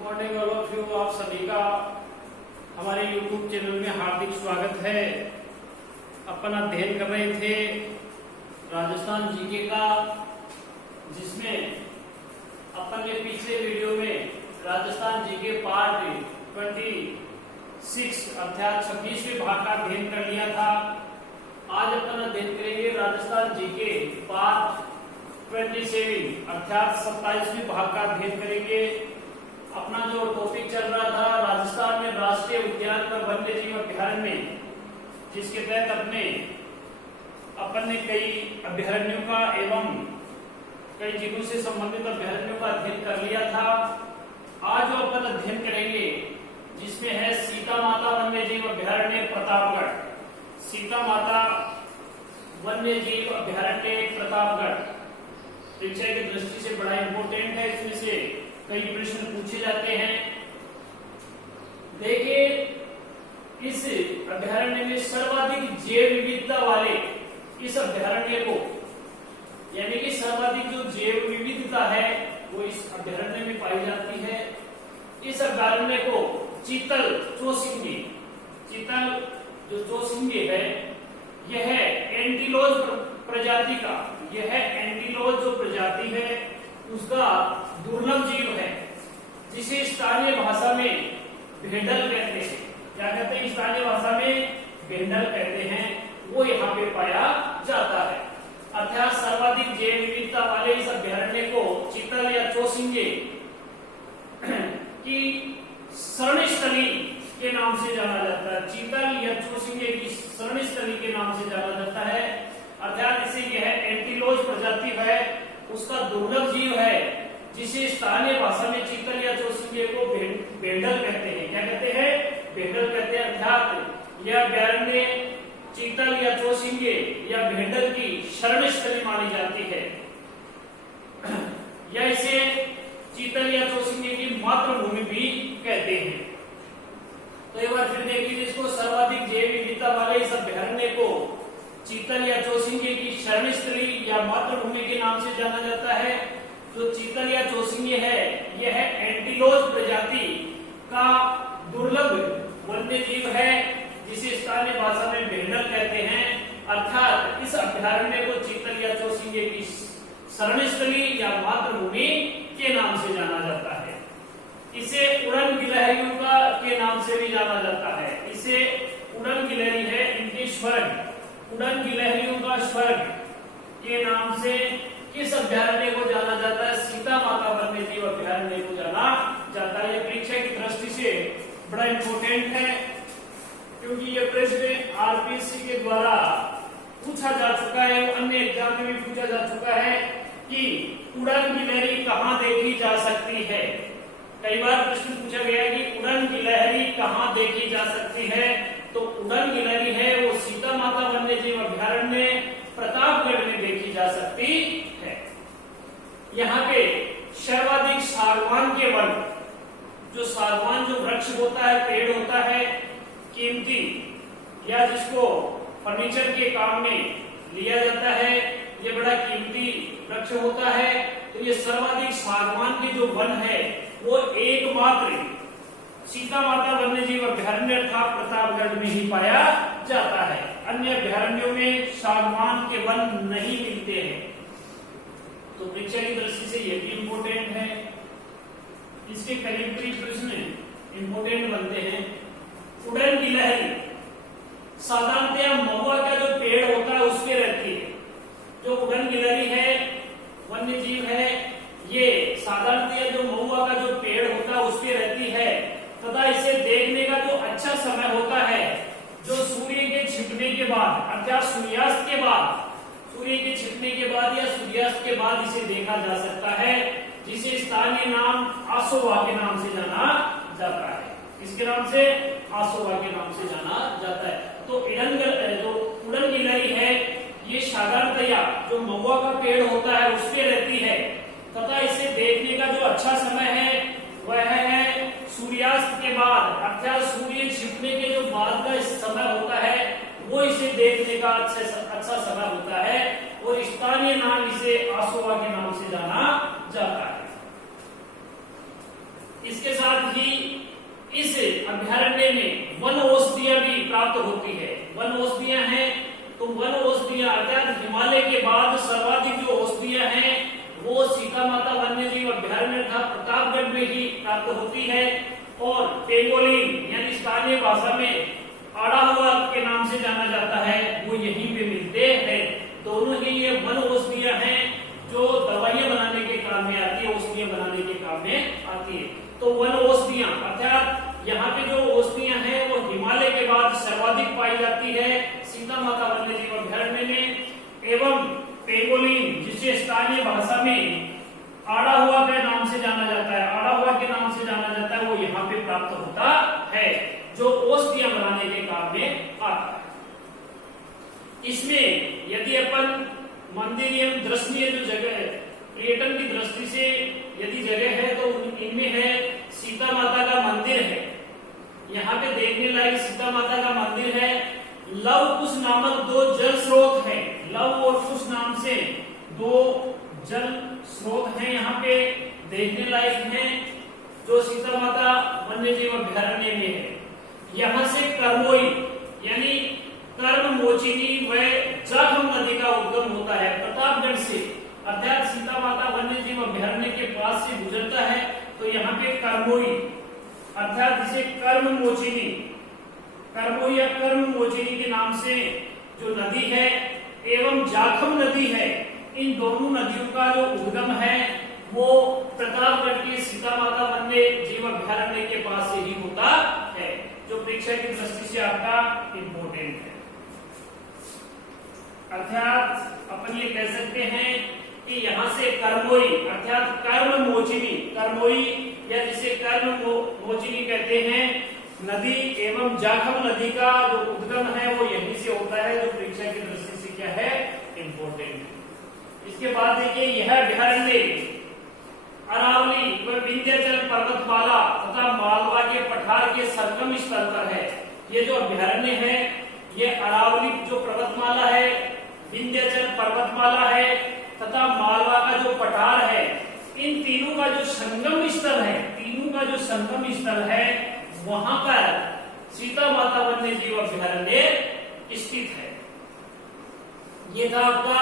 Morning all of you. आप सभी का हमारे YouTube चैनल में हार्दिक स्वागत है। अपन अध्ययन कर रहे थे राजस्थान जीके का, जिसमें अपन ने पिछले वीडियो में राजस्थान जीके पार्ट 26 अर्थात 26वें भाग का अध्ययन कर लिया था। आज अपन अध्ययन करेंगे राजस्थान जीके पार्ट 27 अर्थात 27वें भाग का अध्ययन करेंगे। अपना जो टॉपिक चल रहा था राजस्थान में राष्ट्रीय उद्यान पर वन्य जीव अभ्यारण्य, जिसके तहत अपन ने कई अभ्यारण्यों का एवं कई जीवों से संबंधित अभ्यारण्यों का अध्ययन कर लिया था। आज जो अपन अध्ययन करेंगे जिसमें है सीता माता वन्य जीव अभ्यारण्य प्रतापगढ़। सीता माता वन्य जीव अभ्यारण्य प्रतापगढ़ परीक्षा की दृष्टि से बड़ा इंपॉर्टेंट है। इसमें से कई प्रश्न पूछे जाते हैं। देखिए, इस अभ्यारण्य में सर्वाधिक जैव विविधता वाले इस अभ्यारण्य को, यानी कि सर्वाधिक जो जैव विविधता है वो इस अभ्यारण्य में पाई जाती है। इस अभ्यारण्य को चीतल चौसिंगे, चीतल जो चौसिंगे है यह एंटीलोज प्रजाति का, यह एंटीलोज जो प्रजाति है उसका दुर्लभ जीव है, जिसे स्थानीय भाषा में भेंडल कहते हैं। क्या कहते हैं? स्थानीय भाषा में भेंडल कहते हैं। वो यहाँ पे पाया जाता है। अर्थात सर्वाधिक जैव विविधता वाले इस अभ्यारण्य को चीतल या चौसिंगे की शरणस्थली के नाम से जाना जाता है। चीतल या चौसिंगे की शरणस्थली के नाम से जाना जाता है। अर्थात इसे यह एंटीलोज प्रजाति है, उसका दुर्लभ जीव है, जिसे स्थानीय भाषा में चीतल या चौसिंगे को भेंडल कहते हैं। क्या कहते हैं? भेंडल कहते हैं। अर्थात यह अभ्यारण्य चीतल या चौसिंगे या भेंडल की शरणस्थली मानी जाती है, या इसे चीतल या चौसिंगे की मातृभूमि भी कहते हैं। तो एक बार फिर देखिए, इसको सर्वाधिक जैव विविधता वाले इस अभ्यारण्य को चीतल या चौसिंगे की शरणस्थली या मातृभूमि के नाम से जाना जाता है। जो चीतल या चौसिंगे है यह एंटीलोज प्रजाति का दुर्लभ वन्य जीव है, जिसे स्थानीय भाषा में भेंडल कहते हैं। अर्थात इस अभ्यारण्य को चीतल या चौसिंगे की शरणस्थली या मातृभूमि के नाम से जाना जाता है। इसे उड़न गिलहरियों का के नाम से भी जाना जाता है। इसे उड़न गिलहरी है, इनके स्वर्ग, उड़न गिलहरियों का स्वर्ग के नाम से किस अभ्यारण्य को जाना जाता है? सीता माता वन्य जीव अभ्यारण्य को जाना जाता है। यह परीक्षा की दृष्टि से बड़ा इंपॉर्टेंट है, क्योंकि यह प्रश्न आरपीएससी के द्वारा पूछा जा चुका है, अन्य एग्जाम में भी पूछा जा चुका है कि उड़न गिलहरी कहाँ देखी जा सकती है। कई बार प्रश्न पूछा गया कि उड़न गिलहरी कहाँ देखी जा सकती है। तो उड़न गिलहरी है वो सीता माता वन्य जीव अभ्यारण्य प्रतापगढ़ में देखी जा सकती है। यहाँ पे सर्वाधिक सागवान के वन, जो सागवान जो वृक्ष होता है, पेड़ होता है, कीमती या जिसको फर्नीचर के काम में लिया जाता है, ये बड़ा कीमती वृक्ष होता है। तो ये सर्वाधिक सागवान के जो वन है वो एकमात्र सीता माता वन्य जीव अभ्यारण्य अर्थात प्रतापगढ़ में ही पाया जाता है। अन्य अभ्यारण्यों में सागवान के वन नहीं मिलते हैं। तो परीक्षा की दृष्टि से यह भी इंपॉर्टेंट है। इसके करीब करीब प्रश्न इंपॉर्टेंट बनते हैं। उड़न गिलहरी साधारणतया महुआ का जो पेड़ होता है उसके रहती है। जो उड़न गिलहरी है वन्य जीव है, ये साधारणतया जो महुआ का जो पेड़ होता है उसके रहती है, तथा इसे देखने का जो अच्छा समय होता है जो सूर्य के छिपने के बाद अर्थात सूर्यास्त के बाद, सूर्य के छिपने के बाद या सूर्यास्त के बाद इसे देखा जा सकता है, जिसे स्थानीय नाम आसोवा के नाम से जाना जाता है। किसके नाम से? आसोवा के नाम से जाना जाता है। तो उड़न गिलहरी है ये साधारणतया जो महुआ का पेड़ होता है उसके रहती है, तथा इसे देखने का जो अच्छा समय है वह है सूर्यास्त के बाद अर्थात सूर्य छिपने के जो बाद का समय होता है वो इसे देखने का अच्छा समय होता है, और स्थानीय नाम इसे आसोवा के नाम से जाना जाता है। इसके साथ अभ्यारण्य में वन औषधियां भी प्राप्त होती है। वन औषधियां हैं तो वन औषधियां अर्थात हिमालय के बाद सर्वाधिक जो औषधियां हैं वो सीता माता वन्य जीव अभ्यारण्य तथा प्रतापगढ़ में ही प्राप्त होती है। और पेंगोलिन यानी स्थानीय भाषा में आड़ा हुआ के नाम से जाना जाता है, वो यहीं पे मिलते हैं। दोनों ही ये वन औषधियां हैं जो दवाइयां बनाने के काम में आती है, औषधियां बनाने के काम में आती है। तो वन औषधियां अर्थात यहाँ पे जो औषधियां हैं वो हिमालय के बाद सर्वाधिक पाई जाती है सीता माता वन्य जीव अभ्यारण्य में। एवं पेंगोलिन जिसे स्थानीय भाषा में आड़ा हुआ के नाम से जाना जाता है, आड़ा हुआ के नाम से जाना जाता है, वो यहाँ पे प्राप्त होता है जो औषधियां बनाने के काम में आता है। इसमें यदि अपन मंदिर एवं दर्शनीय जो जगह है, पर्यटन की दृष्टि से यदि जगह है तो इनमें है सीता माता का मंदिर है। यहाँ पे देखने लायक सीता माता का मंदिर है। लव कुश नामक दो जल स्रोत है, लव और कुश नाम से दो जल स्रोत हैं यहाँ पे देखने लायक हैं जो सीता माता वन्य जीव अभ्यारण्य में है। यहाँ से कर्मोई यानी कर्म मोचिनी व जाखम नदी का उद्गम होता है प्रतापगढ़ से, अर्थात सीता माता वन्य जीव अभ्यारण्य के पास से गुजरता है। तो यहाँ पे कर्मोई अर्थात जिसे कर्म मोचिनी, कर्मोई या कर्म मोचिनी के नाम से जो नदी है एवं जाखम नदी है, इन दोनों नदियों का जो उद्गम है वो प्रतापगढ़ के सीता माता वन्य जीव अभ्यारण्य के पास से ही होता है, जो परीक्षा की दृष्टि से आपका इम्पोर्टेंट है। अर्थात अपन ये कह सकते हैं कि यहाँ से कर्मोई अर्थात कर्म मोचिनी, कर्मोई या जिसे कर्म मोचिनी कहते हैं नदी एवं जाखम नदी का जो उद्गम है वो यहीं से होता है, जो परीक्षा की दृष्टि से क्या है इम्पोर्टेंट है। इसके बाद देखिए यह अभ्यारण्य अरावली व विंध्याचल पर्वतमाला तथा मालवा के पठार के संगम स्थल पर है। ये जो अभ्यारण्य है ये अरावली जो पर्वतमाला है, विंध्याचल पर्वतमाला है तथा मालवा का जो पठार है, इन तीनों का जो संगम स्थल है, तीनों का जो संगम स्थल है वहां पर सीता माता वन्य जीव अभ्यारण्य स्थित है। ये था आपका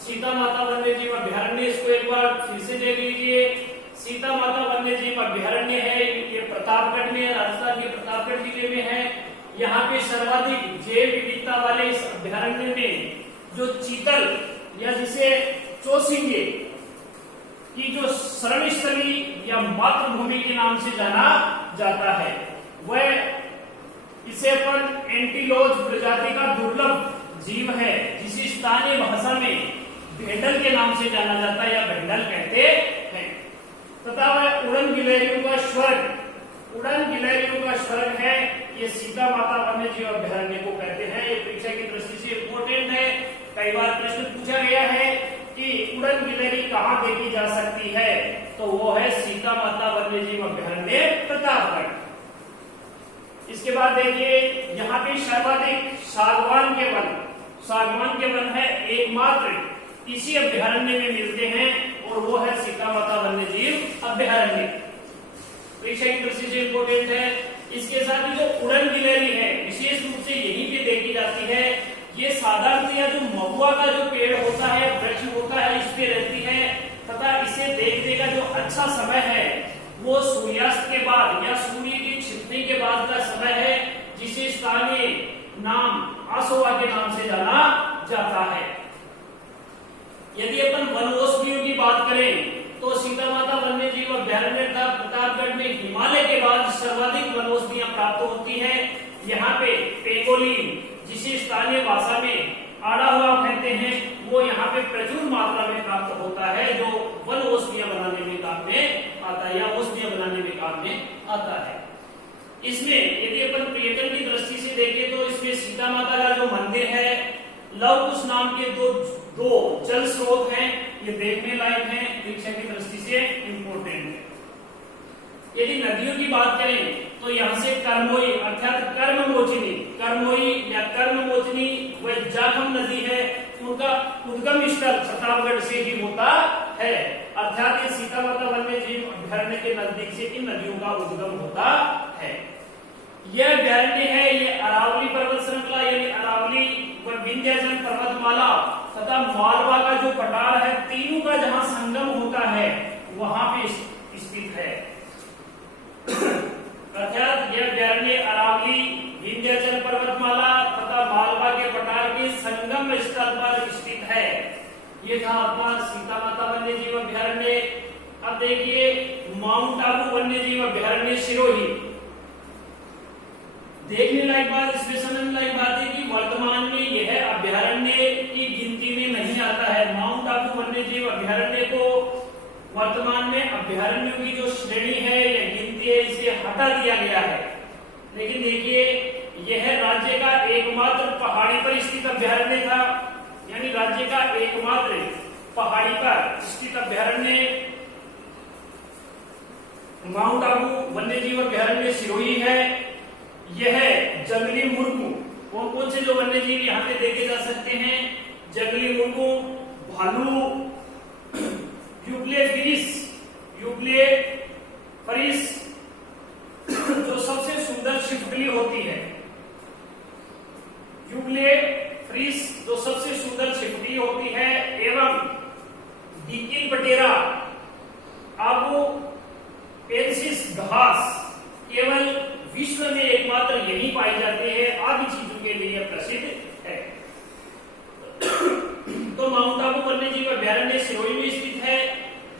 सीता माता वन्य जीव अभ्यारण्य। इसको एक बार फिर से देख लीजिए। सीता माता वन्य जीव अभ्यारण्य है, ये प्रतापगढ़ में, राजस्थान के प्रतापगढ़ जिले में है। यहाँ पे सर्वाधिक जैव विविधता वाले इस अभ्यारण्य में जो चीतल या जिसे चौसिंगे की जो शरण स्थली या मातृभूमि के नाम से जाना जाता है, वह इसे अपन एंटीलोज प्रजाति का दुर्लभ जीव है जिसे स्थानीय भाषा में भेंडल के नाम से जाना जाता है या भेंडल कहते हैं। तथा वह उड़न गिलहरियों का स्वर्ग, उड़न गिलहरियों का स्वर्ग है, ये सीता माता वन्य जीव अभ्यारण्य को कहते हैं। ये परीक्षा की दृष्टि से इम्पोर्टेंट है। कई बार प्रश्न पूछा गया है कि उड़न गिलहरी कहाँ देखी जा सकती है, तो वो है सीता माता वन्य जीव अभ्यारण्य प्रतापगढ़। इसके बाद देखिए यहाँ पे सर्वाधिक सागवान के वन, सागवान के वन है एकमात्र इसी अभ्यारण्य में मिलते हैं और वो है सीता माता वन्य जीव अभ्यारण्य। परीक्षा की दृष्टि से इम्पोर्टेंट है। इसके साथ ही जो उड़न गिलहरी है विशेष रूप से यहीं पे देखी जाती है। ये साधारणतया जो महुआ का जो पेड़ होता है, वृक्ष होता है, इस पे रहती है तथा इसे देखने का जो अच्छा समय है वो सूर्यास्त के बाद या सूर्य की छिपने के बाद का समय है, जिसे स्थानीय नाम आसोवा के नाम से जाना जाता है। यदि अपन वनौषधियों की बात करें तो सीता माता वन्य जीव अभ्यारण्य का प्रतापगढ़ में हिमालय के बाद सर्वाधिक वनौषधियां प्राप्त होती है। यहाँ पे पेंगोलिन जिसे स्थानीय भाषा में आड़ा हुआ कहते हैं, वो यहाँ पे प्रचुर मात्रा में प्राप्त होता है, जो वन औषधियां बनाने में काम में आता है या औषधियां बनाने में काम में आता है। इसमें यदि अपन पर्यटन की दृष्टि से देखें तो इसमें सीता माता का जो मंदिर है, लव कुश नाम के दो जल स्रोत हैं, ये देखने लायक हैं, परीक्षा की दृष्टि से इम्पोर्टेंट है। यदि नदियों की बात करें तो यहाँ से कर्मोई अर्थात कर्म मोचिनी, कर्मोई या कर्म मोचिनी व जाखम नदी है, उनका उद्गम स्थल प्रतापगढ़ से ही होता है। अर्थात ये सीता माता वन्य जीव अभ्यारण्य के नजदीक से इन नदियों का उद्गम होता है। यह अभ्यारण्य है, ये अरावली पर्वत श्रृंखला यानी अरावली व विंध्याचल पर्वतमाला तथा मालवा का जो पठार है, तीनों का जहां संगम होता है वहां पे स्थित है। अर्थात यह अभ्यारण्य अरावली, विंध्याचल पर्वतमाला तथा मालवा के पठार के संगम स्थल पर स्थित है। ये था अपना सीता माता वन्य जीव अभ्यारण्य। अब देखिए माउंट आबू वन्य जीव अभ्यारण्य सिरोही। देखने लायक बात, इसमें समझने लायक बात है कि वर्तमान में यह अभ्यारण्य की गिनती में नहीं आता है। माउंट आबू वन्य जीव अभ्यारण्य को वर्तमान में अभ्यारण्यों की जो श्रेणी है या गिनती है, इसे हटा दिया गया है। लेकिन देखिए यह राज्य का एकमात्र पहाड़ी पर स्थित अभ्यारण्य था, यानी राज्य का एकमात्र पहाड़ी पर स्थित अभ्यारण्य माउंट आबू वन्य जीव अभ्यारण्य सिरोही है। यह जंगली मुर्गों, कौन कौन से जो वन्य जीव यहाँ पे देखे जा सकते हैं, जंगली मुर्गों, भालू, यूप्लेफिरिस जो सबसे सुंदर छिपकली होती है, यूप्लेफिरिस जो सबसे सुंदर छिपकली होती है, एवं डिकिलपटेरा आबू पेंसिस घास केवल विश्व में एकमात्र यही पाई जाती है, आदि चीजों के लिए प्रसिद्ध है। तो माउंट आबू वन्य जीव अभ्यारण्य सिरोही में स्थित है,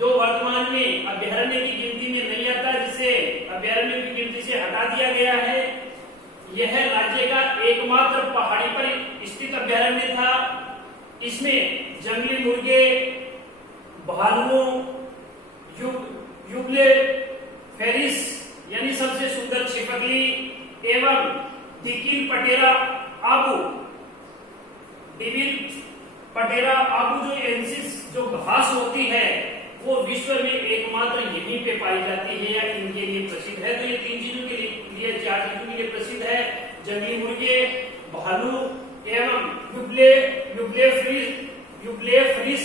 जो वर्तमान में अभ्यारण्य की गिनती में नहीं आता, जिसे अभ्यारण्य की गिनती से हटा दिया गया है। यह राज्य का एकमात्र पहाड़ी पर स्थित अभ्यारण्य था। इसमें जंगली मुर्गे, भालुओं, यूप्लेफिरिस यानी सबसे सुंदर छिपकली एवं डिकिलपटेरा आबू, डिकिलपटेरा आबू जो एंसिस जो घास होती है, वो विश्व में एकमात्र यहीं पे पाई जाती है या इनके लिए प्रसिद्ध है। तो ये तीन चीजों के लिए, चार चीजों के लिए प्रसिद्ध है, जंगली मुर्गे, भालू एवं यूप्लेफिरिस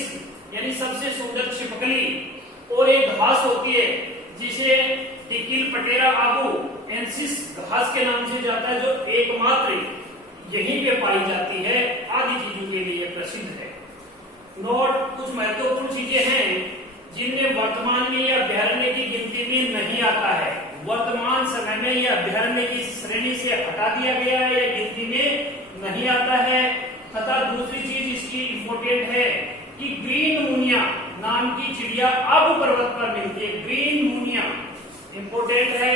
यानी सबसे सुंदर छिपकली, और एक घास होती है जिसे डिकिलपटेरा आबू एंसिस घास के नाम से जाता है, जो एकमात्र यहीं पे पाई जाती है, आदि चीजों के लिए प्रसिद्ध है। नोट, कुछ महत्वपूर्ण चीजें हैं जिनमें वर्तमान में यह अभ्यारण्य की गिनती में नहीं आता है। वर्तमान समय में यह अभ्यारण्य की श्रेणी से हटा दिया गया है, यह गिनती में नहीं आता है। तथा दूसरी चीज इसकी इंपोर्टेंट है कि ग्रीन मुनिया नाम की चिड़िया आबू पर्वत पर मिलती है। ग्रीन मुनिया इंपोर्टेंट है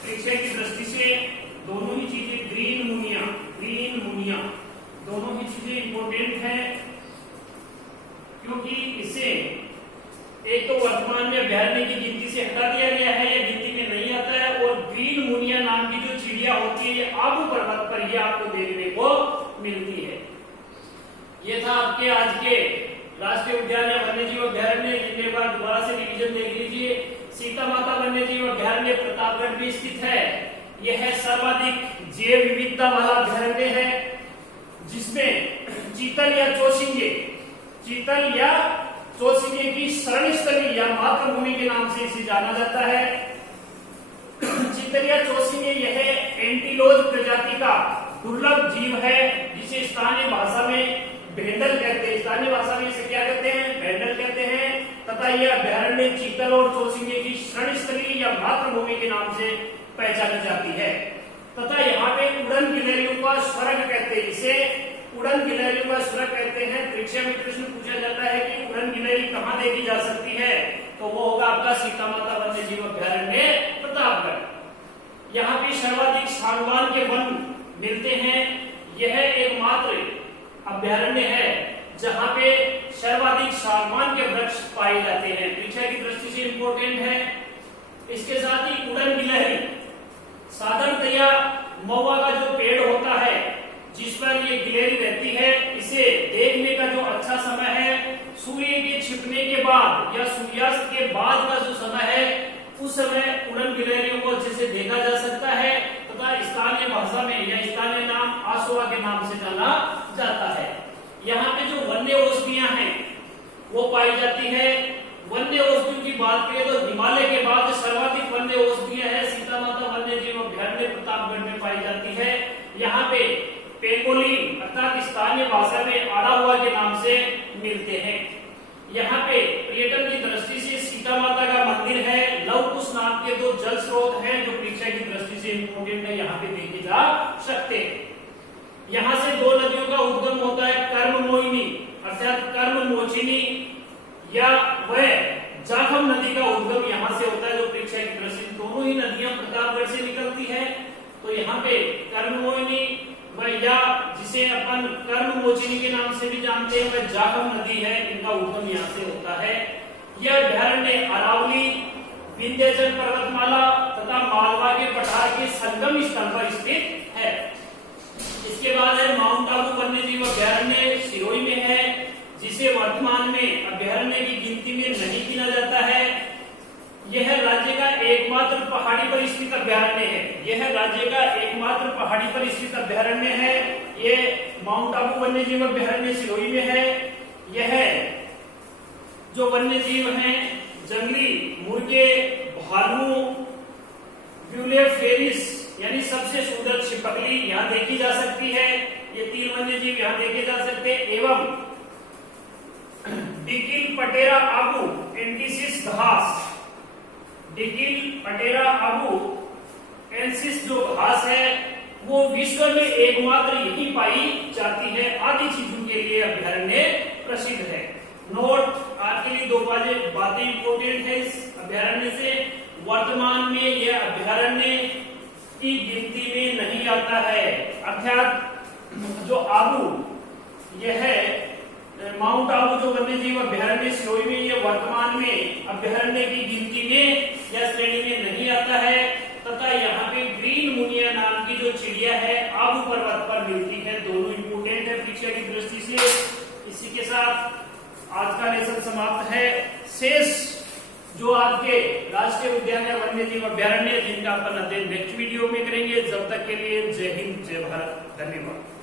परीक्षा की दृष्टि से, दोनों ही चीजें ग्रीन मुनिया दोनों ही चीजें इंपोर्टेंट है, क्योंकि इसे एक तो वर्तमान में अभ्यारण्य की गिनती से हटा दिया गया है, यह गिनती में नहीं आता है, और ग्रीन मुनिया नाम की जो चिड़िया होती है ये आबू पर्वत पर ही आपको देखने को मिलती है। ये था आपके आज के राष्ट्रीय उद्यान या वन्य जीव अभ्यारण्य। जितने बार दोबारा से रिवीजन देख लीजिए। सीता माता वन्य जीव अभ्यारण्य प्रतापगढ़ में स्थित है। यह सर्वाधिक जैव विविधता वाला अभ्यारण्य है, जिसमें चीतल या चोसिंगे की शरण स्थली या मातृभूमि के नाम से इसे जाना जाता है। चीतल या चोसिंगे यह एंटीलोज प्रजाति का दुर्लभ जीव है, जिसे स्थानीय भाषा में भेंडल कहते हैं। स्थानीय भाषा में इसे क्या कहते हैं? भेंडल कहते हैं। तथा यह अभ्यारण्य चीतल और चोसिंगे की शरण स्थली या मातृभूमि के नाम से पहचानी जाती है। तथा यहाँ पे उड़न गिलहरियों का स्वर्ग कहते हैं, इसे उड़न गिलहरियों का स्वर्ग कहते हैं। परीक्षा में प्रश्न पूछा जाता है कि उड़न गिलहरी कहाँ देखी जा सकती है, तो वो होगा आपका सीता माता वन्य जीव अभ्यारण्य प्रतापगढ़। यहाँ पे सर्वाधिक सागवान के वन मिलते हैं। यह एकमात्र अभ्यारण्य है जहाँ पे सर्वाधिक सागवान के वृक्ष पाए जाते हैं। परीक्षा की दृष्टि से इंपोर्टेंट है। इसके साथ ही उड़न गिलहरी साधारणतया महुआ का जो पेड़ होता है जिस पर ये गिलहरी रहती है, इसे देखने का जो अच्छा समय है सूर्य के छिपने के बाद या सूर्यास्त के बाद का जो समय है, उस समय उड़न गिलहरियों को अच्छे से देखा जा सकता है। तथा स्थानीय भाषा में या स्थानीय नाम आसुआ के नाम से जाना जाता है। यहाँ पे जो वन्य औषधियां हैं वो पाई जाती है। वन्य औषधियों की बात करें तो हिमालय के बाद सर्वाधिक वन्य औषधियां है सीता माता वन्य जीव अभ्यारण्य प्रतापगढ़ में पाई जाती है। यहाँ पे पेंगोलिन अर्थात स्थानीय भाषा में आड़ा हुआ के नाम से मिलते हैं। यहाँ पे पर्यटन की दृष्टि से सीता माता का मंदिर है, लवकुश नाम के दो जल स्रोत हैं जो परीक्षा की दृष्टि से इम्पोर्टेंट है, यहाँ पे देखे जा सकते हैं। यहाँ से दो नदियों का उद्गम होता है, कर्ममोहिनी अर्थात कर्ममोचिनी या वह जाखम नदी का उद्गम यहाँ से होता है जो परीक्षा की दृष्टि से दोनों ही नदियां प्रतापगढ़ से निकलती है। तो यहाँ पे कर्ममोहिनी वह या जिसे अपन कर्ममोचिनी के नाम से भी जानते हैं वह जाखम नदी है, इनका उद्गम यहाँ से होता है। यह अभ्यारण्य अरावली, विंध्याचल पर्वतमाला तथा मालवा के पठार के संगम स्थल पर स्थित है। इसके बाद है माउंट आबू वन्यजीव अभ्यारण्य सिरोही में है, जिसे वर्तमान में अभ्यारण्य की गिनती में नहीं गिना जाता है। यह राज्य का एकमात्र पहाड़ी पर स्थित अभ्यारण्य है। यह राज्य का एकमात्र पहाड़ी पर स्थित अभ्यारण्य है। ये माउंट आबू वन्यजीव अभ्यारण्य सिरोही में है। यह जो वन्य जीव हैं जंगली मुर्गे, भालू, ब्यूले फेरिस यानी सबसे सुंदर छिपकली यहाँ देखी जा सकती है। ये 3 वन्य जीव यहाँ देखे जा सकते हैं। एवं डिकिल पटेरा आबू एंटिसिस घास, डिकिल पटेरा आबू एंसिस जो घास है वो विश्व में एकमात्र यही पाई जाती है। आदि चीजों के लिए अभ्यारण्य प्रसिद्ध है। नोट आज के लिए 2 बातें इंपोर्टेंट है इस अभ्यारण्य से। वर्तमान में यह अभ्यारण्य की गिनती में नहीं आता है, अर्थात जो आबू यह माउंट आबू जो वन्यजीव अभ्यारण्य सिरोही में यह वर्तमान में अभ्यारण्य की गिनती में या श्रेणी में नहीं आता है। तथा यहाँ पे ग्रीन मुनिया नाम की जो चिड़िया है आबू पर्वत पर मिलती है। दोनों इंपोर्टेंट है परीक्षा की दृष्टि से। इसी के साथ आज का लेसन समाप्त है। शेष जो आपके राष्ट्रीय उद्यान या वन्यजीव अभ्यारण्य जिनका अपन अध्ययन नेक्स्ट वीडियो में करेंगे। जब तक के लिए जय हिंद, जय भारत, धन्यवाद।